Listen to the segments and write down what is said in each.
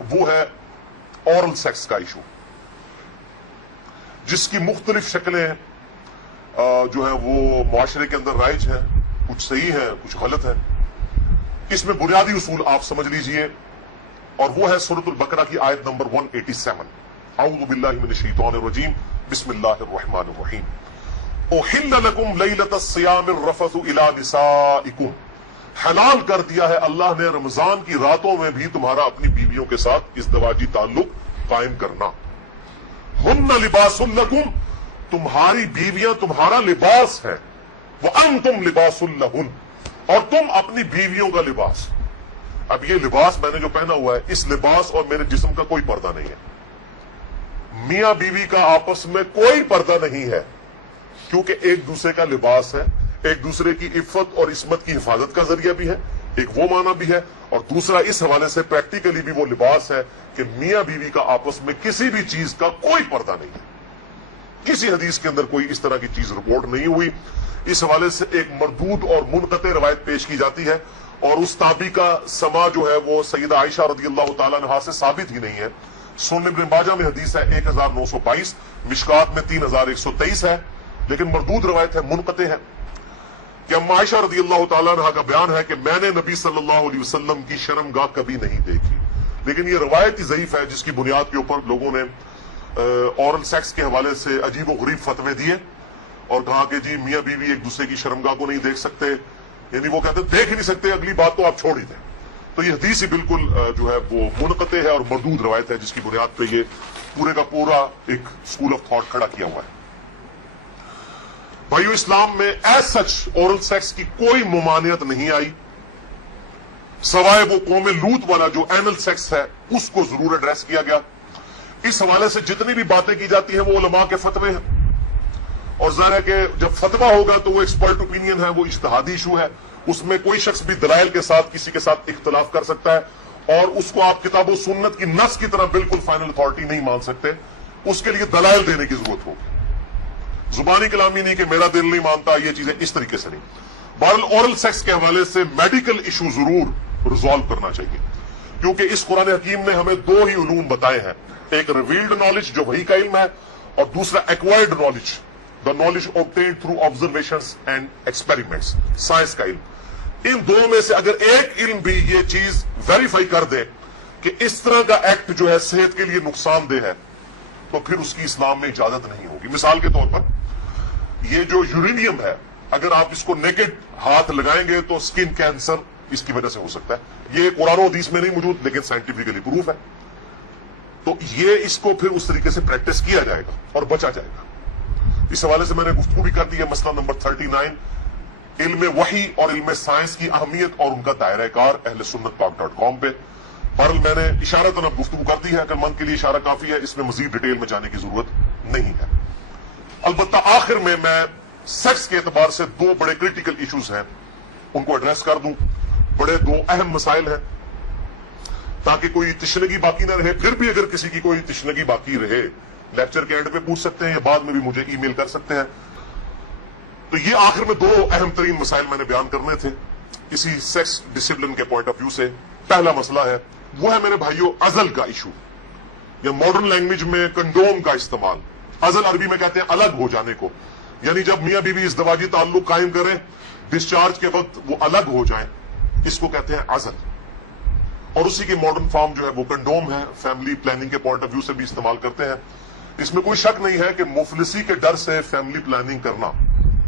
وہ ہے oral sex کا ایشو، جس کی مختلف شکلیں جو ہے وہ معاشرے کے اندر رائج ہیں، کچھ صحیح ہے کچھ غلط ہے۔ اس میں بنیادی اصول آپ سمجھ لیجئے، اور وہ ہے سورۃ البقرہ کی آیت نمبر 187، اعوذ باللہ من الشیطان الرجیم، بسم اللہ الرحمن الرحیم، احل لکم لیلۃ الصیام الرفث الی نسائکم، حلال کر دیا ہے اللہ نے رمضان کی راتوں میں بھی تمہارا اپنی بیویوں کے ساتھ ازدواجی تعلق قائم کرنا۔ ہن لباس لکم، تمہاری بیویاں تمہارا لباس ہے، وانتم لباس لہن، اور تم اپنی بیویوں کا لباس۔ اب یہ لباس میں نے جو پہنا ہوا ہے، اس لباس اور میرے جسم کا کوئی پردہ نہیں ہے، میاں بیوی کا آپس میں کوئی پردہ نہیں ہے، کیونکہ ایک دوسرے کا لباس ہے، ایک دوسرے کی عفت اور عصمت کی حفاظت کا ذریعہ بھی ہے، ایک وہ معنی بھی ہے، اور دوسرا اس حوالے سے پریکٹیکلی بھی وہ لباس ہے کہ میاں بیوی کا آپس میں کسی بھی چیز کا کوئی پردہ نہیں ہے۔ کسی حدیث کے اندر کوئی اس طرح کی چیز رپورٹ نہیں ہوئی۔ اس حوالے سے ایک مردود اور منقطع روایت پیش کی جاتی ہے، اور اس تابعی کا سما جو ہے وہ سیدہ عائشہ رضی اللہ تعالیٰ عنہا سے ثابت ہی نہیں ہے۔ سنن ابن ماجہ میں حدیث ہے 1922، مشکات میں 3123 ہے، لیکن مردود روایت ہے، منقطع ہے، کہ اما عائشہ رضی اللہ تعالیٰ عنہا کا بیان ہے کہ میں نے نبی صلی اللہ علیہ وسلم کی شرمگاہ کبھی نہیں دیکھی، لیکن یہ روایت ہی ضعیف ہے، جس کی بنیاد کے اوپر لوگوں نے اورل سیکس کے حوالے سے عجیب و غریب فتوے دیے اور کہا کہ جی میاں بیوی ایک دوسرے کی شرمگاہ کو نہیں دیکھ سکتے، یعنی وہ کہتے دیکھ ہی نہیں سکتے، اگلی بات تو آپ چھوڑ ہی دیں۔ تو یہ حدیث ہی بالکل جو ہے وہ منقطع ہے اور مردود روایت ہے، جس کی بنیاد پہ یہ پورے کا پورا ایک اسکول آف تھاٹ کھڑا کیا ہوا ہے۔ بھائیو، اسلام میں ایز سچ اورل سیکس کی کوئی ممانعت نہیں آئی، سوائے وہ قوم لوط والا جو اینل سیکس ہے اس کو ضرور ایڈریس کیا گیا۔ اس حوالے سے جتنی بھی باتیں کی جاتی ہیں وہ علماء کے فتوے ہیں، اور ظاہر ہے کہ جب فتویٰ ہوگا تو وہ ایکسپرٹ اوپینین ہے، وہ اجتہادی ایشو ہے، اس میں کوئی شخص بھی دلائل کے ساتھ کسی کے ساتھ اختلاف کر سکتا ہے، اور اس کو آپ کتاب و سنت کی نص کی طرح بالکل فائنل اتھارٹی نہیں مان سکتے، اس کے لیے دلائل دینے کی ضرورت ہوگی، زبانی کلامی نہیں کہ میرا دل نہیں مانتا، یہ چیزیں اس طریقے سے نہیں۔ بہرحال اورل سیکس کے حوالے سے میڈیکل ایشو ضرور ریزالو کرنا چاہیے، کیونکہ اس قرآن حکیم نے ہمیں دو ہی علوم بتائے ہیں، ایک ریویلڈ نالج جو وحی کا علم ہے، اور دوسرا acquired knowledge, the knowledge obtained through observations and experiments، science کا علم۔ ان دو میں سے اگر ایک علم بھی یہ چیز ویریفائی کر دے کہ اس طرح کا ایکٹ جو ہے صحت کے لیے نقصان دہ ہے، تو پھر اس کی اسلام میں اجازت نہیں ہوگی۔ مثال کے طور پر یہ جو یورینیم ہے، اگر آپ اس کو نیکڈ ہاتھ لگائیں گے تو سکن کینسر اس کی وجہ سے ہو سکتا ہے، یہ قرآن و حدیث میں نہیں موجود لیکن سائنٹیفکلی پروف ہے، تو یہ اس کو پھر اس طریقے سے پریکٹس کیا جائے گا اور بچا جائے گا۔ اس حوالے سے میں نے گفتگو بھی کر دی ہے، مسئلہ نمبر 39، علم وحی اور علم سائنس کی اہمیت اور ان کا دائرہ کار، اہل سنت پاک.com پہ۔ بہرحال میں نے اشارتاً اب گفتگو کر دی ہے، عقل مند کے لیے اشارہ کافی ہے، اس میں مزید ڈیٹیل میں جانے کی ضرورت نہیں ہے۔ البتہ آخر میں سیکس کے اعتبار سے دو بڑے کریٹیکل ایشوز ہیں، ان کو ایڈریس کر دوں، بڑے دو اہم مسائل ہیں، تاکہ کوئی تشنگی باقی نہ رہے۔ پھر بھی اگر کسی کی کوئی تشنگی باقی رہے، لیکچر کے اینڈ پہ پوچھ سکتے ہیں یا بعد میں بھی مجھے ای میل کر سکتے ہیں۔ تو یہ آخر میں دو اہم ترین مسائل میں نے بیان کرنے تھے اسی سیکس ڈسپلن کے پوائنٹ آف ویو سے۔ پہلا مسئلہ ہے، وہ ہے میرے بھائیوں عزل کا ایشو، یا ماڈرن لینگویج میں کنڈوم کا استعمال۔ عزل عربی میں کہتے ہیں الگ ہو جانے کو، یعنی جب میاں بیوی ازدواجی تعلق قائم کریں، ڈسچارج کے وقت وہ الگ ہو جائیں، اس کو کہتے ہیں عزل، اور اسی کی ماڈرن فارم جو ہے وہ کنڈوم ہے، فیملی پلاننگ کے پوائنٹ آف ویو سے بھی استعمال کرتے ہیں۔ اس میں کوئی شک نہیں ہے کہ مفلسی کے ڈر سے فیملی پلاننگ کرنا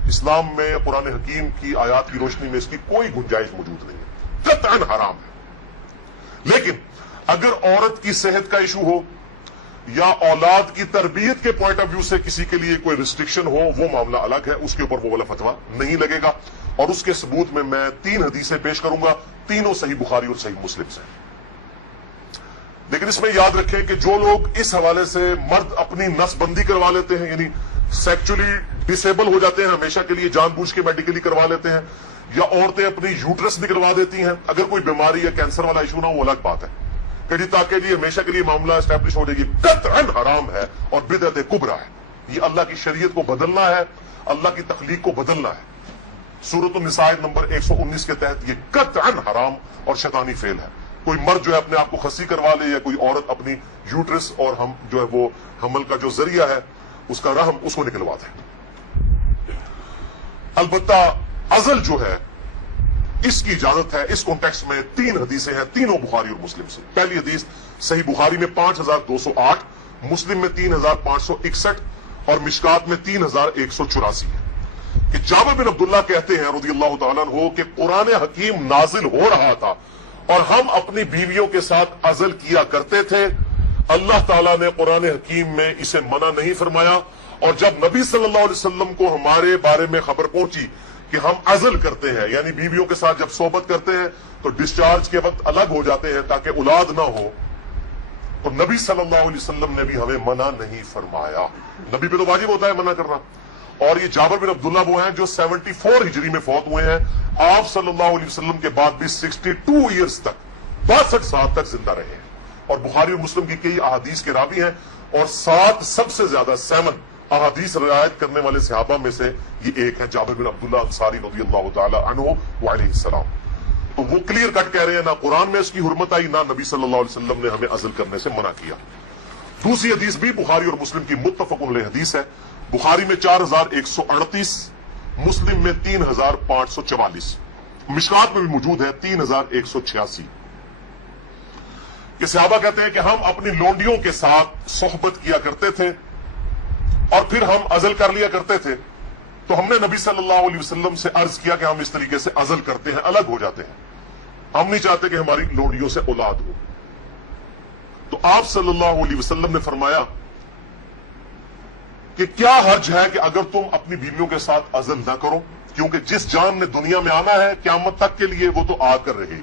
اسلام میں قرآن حکیم کی آیات کی روشنی میں اس کی کوئی گنجائش موجود نہیں ہے، قطعاً حرام ہے۔ لیکن اگر عورت کی صحت کا ایشو ہو یا اولاد کی تربیت کے پوائنٹ آف ویو سے کسی کے لیے کوئی ریسٹرکشن ہو، وہ معاملہ الگ ہے، اس کے اوپر وہ والا فتویٰ نہیں لگے گا، اور اس کے ثبوت میں 3 حدیثیں پیش کروں گا، تینوں صحیح بخاری اور صحیح مسلم سے۔ لیکن اس میں یاد رکھیں کہ جو لوگ اس حوالے سے مرد اپنی نس بندی کروا لیتے ہیں، یعنی سیکچولی ڈسیبل ہو جاتے ہیں ہمیشہ کے لیے، جان بوجھ کے میڈیکلی کروا لیتے ہیں، یا عورتیں اپنی یوٹرس نکلوا دیتی ہیں، اگر کوئی بیماری یا کینسر والا ایشو نہ ہو، وہ الگ بات ہے کہ جی تاکہ جی ہمیشہ کے لیے معاملہ اسٹیبلش ہو جائے گی، قطعاً حرام ہے اور بدعت کبریٰ ہے۔ یہ اللہ کی شریعت کو بدلنا ہے، اللہ کی تخلیق کو بدلنا ہے۔ سورۃ النساء نمبر 119 کے تحت یہ قطعاً حرام اور شیطانی فعل ہے۔ کوئی مرد جو ہے اپنے آپ کو خسی کروا لے یا کوئی عورت اپنی یوٹرس اور ہم جو ہے وہ حمل کا جو ذریعہ ہے اس کا رحم اس کو نکلوا دے۔ البتہ عزل جو ہے اس کی اجازت ہے۔ اس کانٹیکسٹ میں 3 حدیثیں ہیں، تینوں بخاری اور مسلم سے۔ پہلی حدیث صحیح بخاری میں 5208، مسلم میں 3561 اور مشکات میں 3184 ہے کہ جابر بن عبداللہ کہتے ہیں رضی اللہ تعالیٰ عنہ کہ قرآن حکیم نازل ہو رہا تھا اور ہم اپنی بیویوں کے ساتھ عزل کیا کرتے تھے۔ اللہ تعالیٰ نے قرآن حکیم میں اسے منع نہیں فرمایا، اور جب نبی صلی اللہ علیہ وسلم کو ہمارے بارے میں خبر پہنچی کہ ہم عزل کرتے ہیں، یعنی بیویوں کے ساتھ جب صحبت کرتے ہیں تو ڈسچارج کے وقت الگ ہو جاتے ہیں تاکہ اولاد نہ ہو، تو نبی صلی اللہ علیہ وسلم نے بھی ہمیں منع نہیں فرمایا۔ نبی پہ تو واجب ہوتا ہے منع کرنا۔ اور یہ جابر بن عبداللہ وہ ہیں جو 74 ہجری میں فوت ہوئے ہیں، آپ صلی اللہ علیہ وسلم کے بعد بھی 62 ایئرز تک، 62 سال تک زندہ رہے ہیں، اور بخاری اور مسلم کی کئی احادیث کے راوی ہیں، اور 7 سب سے زیادہ 7 احادیث روایت کرنے والے صحابہ میں سے یہ ایک ہے، جابر بن عبداللہ انصاری رضی اللہ تعالی عنہ وعلیہ السلام۔ تو وہ کلیئر کٹ کہہ رہے ہیں نہ قرآن میں اس کی حرمت آئی، نہ نبی صلی اللہ علیہ وسلم نے ہمیں عزل کرنے سے منع کیا۔ دوسری حدیث بھی بخاری اور مسلم کی متفق علیہ حدیث ہے، بخاری میں 4138، مسلم میں 3544، مشکات میں بھی موجود ہے 3186 کہ صحابہ کہتے ہیں کہ ہم اپنی لونڈیوں کے ساتھ صحبت کیا کرتے تھے اور پھر ہم عزل کر لیا کرتے تھے، تو ہم نے نبی صلی اللہ علیہ وسلم سے عرض کیا کہ ہم اس طریقے سے عزل کرتے ہیں، الگ ہو جاتے ہیں، ہم نہیں چاہتے کہ ہماری لونڈیوں سے اولاد ہو۔ تو آپ صلی اللہ علیہ وسلم نے فرمایا کہ کیا حرج ہے کہ اگر تم اپنی بیویوں کے ساتھ عزل نہ کرو، کیونکہ جس جان نے دنیا میں آنا ہے قیامت تک کے لیے وہ تو آ کر رہے گی۔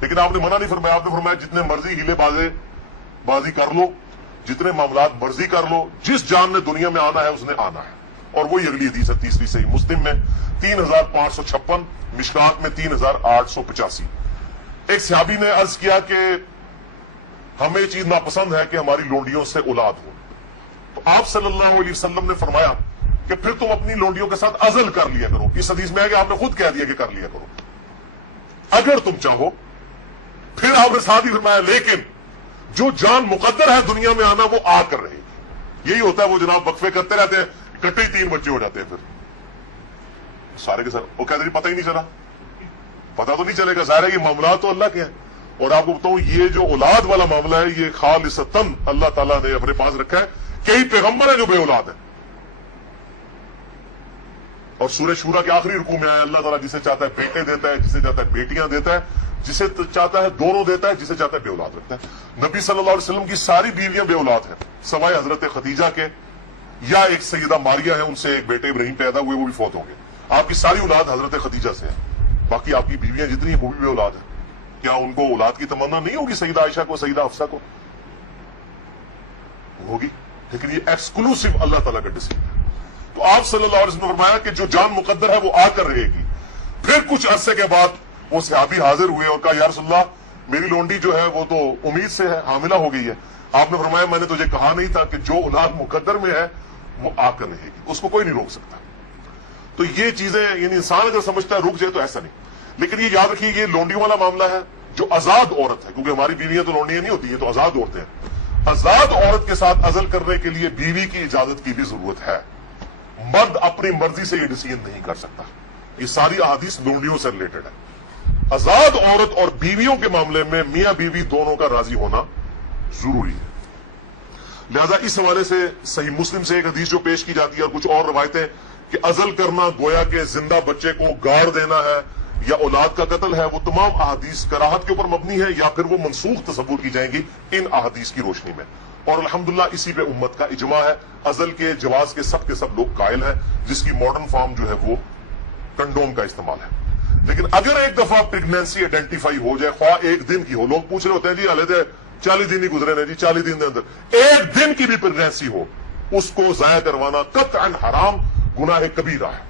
لیکن آپ نے منع نہیں فرمایا، آپ نے فرمایا جتنے مرضی ہیلے بازی کر لو، جتنے معاملات مرضی کر لو، جس جان نے دنیا میں آنا ہے اس نے آنا ہے۔ اور وہی اگلی حدیث ہے تیسری صحیح مسلم میں 3556، مشکات میں 3885۔ ایک صحابی نے عرض کیا کہ ہمیں یہ چیز ناپسند ہے کہ ہماری لونڈیوں سے اولاد ہو، تو آپ صلی اللہ علیہ وسلم نے فرمایا کہ پھر تم اپنی لونڈیوں کے ساتھ عزل کر لیا کرو۔ اس حدیث میں ہے کہ آپ نے خود کہہ دیا کہ کر لیا کرو اگر تم چاہو۔ پھر آپ نے ساتھ ہی فرمایا لیکن جو جان مقدر ہے دنیا میں آنا وہ آ کر رہے گی۔ یہی ہوتا ہے، وہ جناب وقفے کرتے رہتے ہیں، اکٹھے ہی 3 بچے ہو جاتے ہیں، پھر سارے کے سارے وہ کہتے ہیں پتہ ہی نہیں چلا، پتہ تو نہیں چلے گا، ظاہر ہے یہ معاملات تو اللہ کے ہیں۔ اور آپ کو بتاؤں یہ جو اولاد والا معاملہ ہے یہ خالصتاً اللہ تعالیٰ نے اپنے پاس رکھا ہے۔ کئی پیغمبر ہیں جو بے اولاد ہیں، اور سورہ شورا کے آخری رکوع میں آیا اللہ تعالیٰ جسے چاہتا ہے بیٹے دیتا ہے، جسے چاہتا ہے بیٹیاں دیتا ہے، جسے چاہتا ہے دونوں دیتا ہے، جسے چاہتا ہے بے اولاد رکھتا ہے۔ نبی صلی اللہ علیہ وسلم کی ساری بیویاں بے اولاد ہیں سوائے حضرت خدیجہ کے، یا ایک سیدہ ماریہ ہے، ان سے ایک بیٹے ابراہیم پیدا ہوئے، وہ بھی فوت ہوں گے۔ آپ کی ساری اولاد حضرت خدیجہ سے ہے، باقی آپ کی بیویاں جتنی ہیں وہ بھی بے اولاد ہیں۔ کیا ان کو اولاد کی تمنا نہیں ہوگی؟ سیدہ عائشہ کو، سیدہ حفصہ کو ہوگی، لیکن یہ ایکسکلوسیو اللہ تعالیٰ کا ڈیسیژن ہے۔ تو آپ صلی اللہ علیہ وسلم نے فرمایا کہ جو جان مقدر ہے وہ آ کر رہے گی۔ پھر کچھ عرصے کے بعد وہ صحابی حاضر ہوئے اور کہا یا رسول اللہ میری لونڈی جو ہے وہ تو امید سے ہے، حاملہ ہو گئی ہے۔ آپ نے فرمایا میں نے تجھے کہا نہیں تھا کہ جو اولاد مقدر میں ہے وہ آ کر رہے گی، اس کو کوئی نہیں روک سکتا۔ تو یہ چیزیں یعنی انسان اگر سمجھتا ہے رک جائے تو ایسا نہیں، لیکن یہ یاد رکھیے یہ لونڈیوں والا معاملہ ہے جو آزاد عورت ہے، کیونکہ ہماری بیویاں تو لونڈیاں نہیں ہوتی ہیں، تو آزاد عورتیں ہیں۔ آزاد عورت کے ساتھ عزل کرنے کے لیے بیوی کی اجازت کی بھی ضرورت ہے، مرد اپنی مرضی سے یہ ڈیسیژن نہیں کر سکتا۔ یہ ساری احادیث لونڈیوں سے ریلیٹڈ ہے۔ آزاد عورت اور بیویوں کے معاملے میں میاں بیوی دونوں کا راضی ہونا ضروری ہے۔ لہذا اس حوالے سے صحیح مسلم سے ایک حدیث جو پیش کی جاتی ہے اور کچھ اور روایتیں کہ عزل کرنا گویا کہ زندہ بچے کو گاڑ دینا ہے یا اولاد کا قتل ہے، وہ تمام احادیث کراہت کے اوپر مبنی ہے یا پھر وہ منسوخ تصور کی جائیں گی ان احادیث کی روشنی میں۔ اور الحمدللہ اسی پہ امت کا اجماع ہے، عزل کے جواز کے سب لوگ قائل ہیں، جس کی ماڈرن فارم جو ہے وہ کنڈوم کا استعمال ہے۔ لیکن اگر ایک دفعہ پریگنینسی آئیڈینٹیفائی ہو جائے، خواہ ایک دن کی ہو، لوگ پوچھ رہے ہوتے ہیں جی علیحدہ 40 دن ہی گزرے ہیں جی، 40 دن کے اندر ایک دن کی بھی پریگنینسی ہو، اس کو ضائع کروانا قطعاً حرام، گناہ کبیرہ ہے،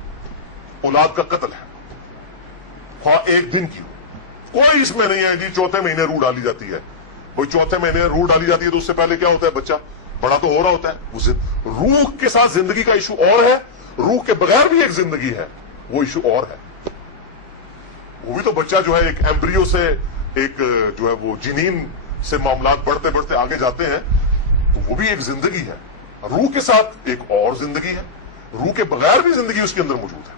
اولاد کا قتل ہے، خواہ ایک دن کی ہو۔ کوئی اس میں نہیں ہے جی چوتھے مہینے روح ڈالی جاتی ہے، کوئی چوتھے مہینے روح ڈالی جاتی ہے تو اس سے پہلے کیا ہوتا ہے، بچہ بڑا تو ہو رہا ہوتا ہے۔ وہ روح کے ساتھ زندگی کا ایشو اور ہے، روح کے بغیر بھی ایک زندگی ہے، وہ ایشو اور ہے۔ وہ بھی تو بچہ جو ہے ایک ایمبریو سے ایک جو ہے وہ جنین سے معاملات بڑھتے بڑھتے آگے جاتے ہیں تو وہ بھی ایک زندگی ہے. روح کے ساتھ ایک اور زندگی ہے, روح کے بغیر بھی زندگی اس کے اندر موجود ہے.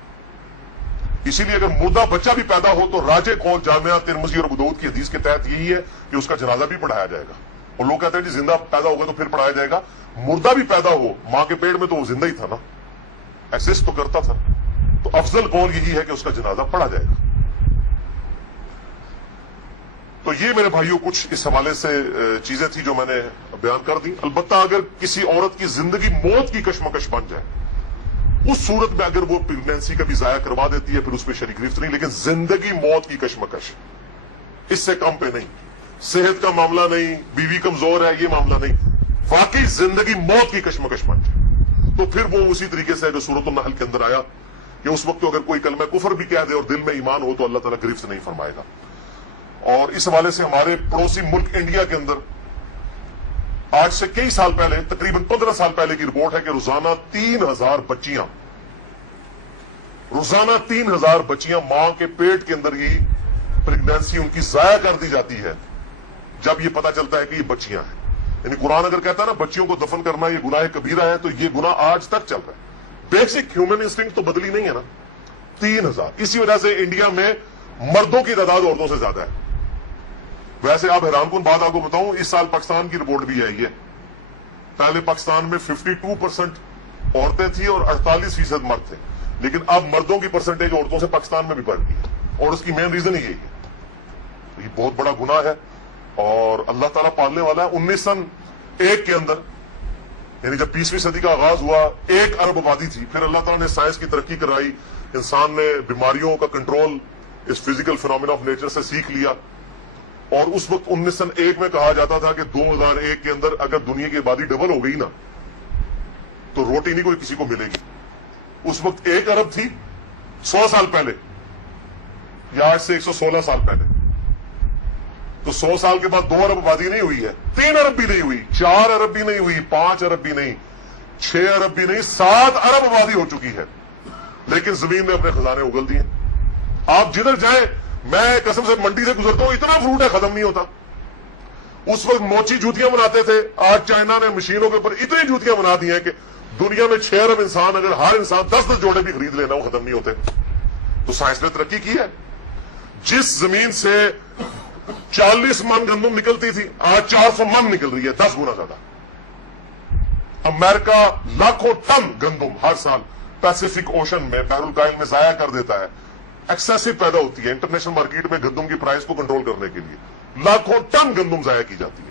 اسی لیے اگر مردہ بچہ بھی پیدا ہو تو راجع قول جامعہ ترمذی اور ابو داؤد کی حدیث کے تحت یہی ہے کہ اس کا جنازہ بھی پڑھایا جائے گا. اور لوگ کہتے ہیں جی زندہ پیدا ہوگا تو پھر پڑھایا جائے گا. مردہ بھی پیدا ہو ماں کے پیٹ میں تو وہ زندہ ہی تھا نا, ایکسسٹ تو کرتا تھا. تو افضل قول یہی ہے کہ اس کا جنازہ پڑھا جائے گا. تو یہ میرے بھائیوں کچھ اس حوالے سے چیزیں تھی جو میں نے بیان کر دی. البتہ اگر کسی عورت کی زندگی موت کی کشمکش بن جائے, اس صورت میں اگر وہ پریگنینسی کا بھی ضائع کروا دیتی ہے پھر اس پہ شریک گرفت نہیں, لیکن زندگی موت کی کشمکش اس سے کم پہ نہیں. صحت کا معاملہ نہیں, بیوی کمزور ہے, یہ معاملہ نہیں. واقعی زندگی موت کی کشمکش بن جائے تو پھر وہ اسی طریقے سے جو سورۃ النحل کے اندر آیا کہ اس وقت اگر کوئی کلمہ کفر بھی کہہ دے اور دل میں ایمان ہو تو اللہ تعالیٰ گرفت نہیں فرمائے گا. اور اس حوالے سے ہمارے پڑوسی ملک انڈیا کے اندر آج سے کئی سال پہلے, تقریباً 15 سال پہلے کی رپورٹ ہے کہ روزانہ 3000 بچیاں ماں کے پیٹ کے اندر ہی پریگنینسی ان کی ضائع کر دی جاتی ہے جب یہ پتا چلتا ہے کہ یہ بچیاں ہیں. یعنی قرآن اگر کہتا ہے نا بچیوں کو دفن کرنا یہ گناہ کبیرہ ہے, تو یہ گناہ آج تک چل رہا ہے. بیسک ہیومن انسٹنکٹ تو بدلی نہیں ہے نا. 3000. اسی وجہ سے انڈیا میں مردوں کی تعداد عورتوں سے زیادہ ہے. ویسے آپ حیران کن بات آپ کو بتاؤں, اس سال پاکستان کی رپورٹ بھی آئی ہے. پہلے پاکستان میں 52% عورتیں تھیں اور 48% مرد تھے, لیکن اب مردوں کی پرسنٹیج عورتوں سے پاکستان میں بھی بڑھ گئی ہے. اور اس کی مین ریزن یہی ہے. یہ بہت بڑا گناہ ہے اور اللہ تعالیٰ پالنے والا ہے. 1901 کے اندر, یعنی جب 20ویں صدی کا آغاز ہوا, 1 ارب آبادی تھی. پھر اللہ تعالیٰ نے سائنس کی ترقی کرائی, انسان نے بیماریوں کا کنٹرول اس فزیکل فینومینا آف نیچر سے سیکھ لیا. اور اس وقت 1901 میں کہا جاتا تھا کہ 2001 کے اندر اگر دنیا کی آبادی ڈبل ہو گئی نا تو روٹی نہیں کوئی کسی کو ملے گی. اس وقت 1 ارب تھی 100 سال پہلے, یا آج سے 116 سال پہلے. تو 100 سال کے بعد 2 ارب آبادی نہیں ہوئی ہے, 3 ارب بھی نہیں ہوئی, 4 ارب بھی نہیں ہوئی, 5 ارب بھی نہیں, 6 ارب بھی نہیں, 7 ارب آبادی ہو چکی ہے. لیکن زمین نے اپنے خزانے اگل دیے. آپ جدھر جائیں, میں قسم سے منڈی سے گزرتا ہوں, اتنا فروٹ ہے ختم نہیں ہوتا. اس وقت موچی جوتیاں بناتے تھے, آج چائنا نے مشینوں کے اوپر اتنی جوتیاں بنا دی ہیں کہ دنیا میں 6 ارب انسان, اگر ہر انسان 10 جوڑے بھی خرید لینا وہ ختم نہیں ہوتے. تو سائنس نے ترقی کی ہے. جس زمین سے 40 من گندم نکلتی تھی آج 400 من نکل رہی ہے, 10 گنا زیادہ. امریکہ لاکھوں ٹن گندم ہر سال پیسیفک اوشن میں, بحر الکاہل میں ضائع کر دیتا ہے. ایکسیسو پیدا ہوتی ہے. انٹرنیشنل مارکیٹ میں گندم کی پرائس کو کنٹرول کرنے کے لیے لاکھوں ٹن گندم ضائع کی جاتی ہے.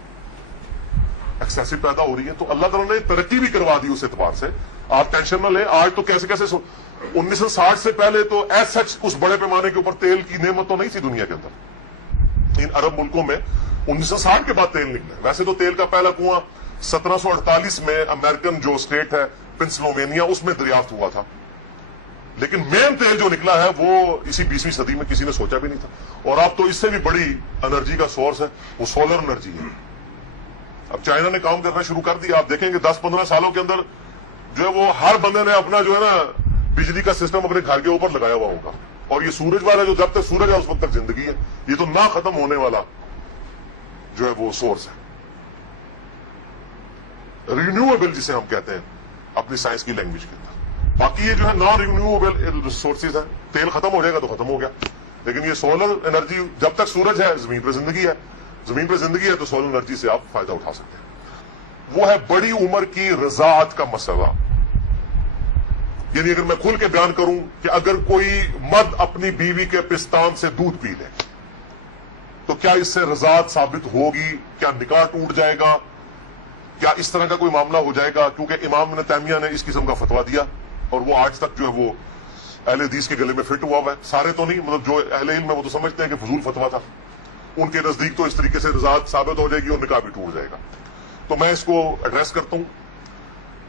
ایکسیسو پیدا ہو رہی ہے. تو اللہ تعالیٰ نے ترقی بھی کروا دی اس اعتبار سے. آپ ٹینشن نہ لیں. آج تو کیسے 1960 سے پہلے تو ایز سچ اس بڑے پیمانے کے اوپر تیل کی نعمت تو نہیں تھی دنیا کے اندر. ان عرب ملکوں میں 1960 کے بعد تیل نکلا. ویسے تو تیل کا پہلا کنواں 1748 میں امریکن جو اسٹیٹ ہے پنسلوینیا, اس میں دریافت ہوا تھا. لیکن مین تیل جو نکلا ہے وہ اسی 20ویں صدی میں کسی نے سوچا بھی نہیں تھا. اور اب تو اس سے بھی بڑی انرجی کا سورس ہے, وہ سولر انرجی ہے. اب چائنا نے کام کرنا شروع کر دیا. آپ دیکھیں گے 10-15 سالوں کے اندر جو ہے وہ ہر بندے نے اپنا جو ہے نا بجلی کا سسٹم اپنے گھر کے اوپر لگایا ہوا ہوگا. اور یہ سورج والا جو جب تک سورج ہے اس وقت تک زندگی ہے. یہ تو نہ ختم ہونے والا جو ہے وہ سورس ہے, رینیویبل جسے ہم کہتے ہیں اپنی سائنس کی لینگویج کے اندر. باقی یہ جو ہے نان رینیویبل ریسورسز ہیں. تیل ختم ہو جائے گا تو ختم ہو گیا. لیکن یہ سولر انرجی, جب تک سورج ہے زمین پر زندگی ہے, زمین پر زندگی ہے تو سولر انرجی سے آپ فائدہ اٹھا سکتے ہیں. وہ ہے بڑی عمر کی رضاعت کا مسئلہ. یعنی اگر میں کھل کے بیان کروں کہ اگر کوئی مرد اپنی بیوی کے پستان سے دودھ پی لے تو کیا اس سے رضاعت ثابت ہوگی؟ کیا نکاح ٹوٹ جائے گا؟ کیا اس طرح کا کوئی معاملہ ہو جائے گا؟ کیونکہ امام ابن تیمیہ نے اس قسم کا فتویٰ دیا اور وہ آج تک جو ہے وہ اہل حدیث کے گلے میں فٹ ہوا ہوا ہے. سارے تو نہیں, مطلب جو اہل علم ہے وہ تو سمجھتے ہیں کہ فضول فتویٰ تھا. ان کے نزدیک تو اس طریقے سے رضاعت ثابت ہو جائے گی اور نکاح بھی ٹوٹ جائے گا. تو میں اس کو ایڈریس کرتا ہوں.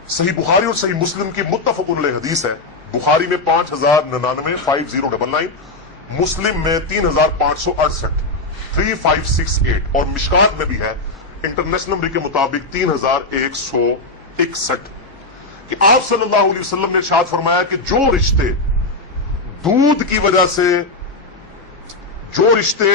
صحیح بخاری اور صحیح مسلم کی متفق علیہ حدیث ہے. بخاری میں 5099 5099, مسلم میں 3568 3568, اور مشکات میں بھی ہے انٹرنیشنل نمبر کے مطابق 3161, کہ آپ صلی اللہ علیہ وسلم نے ارشاد فرمایا کہ جو رشتے دودھ کی وجہ سے, جو رشتے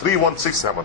3167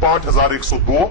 5102,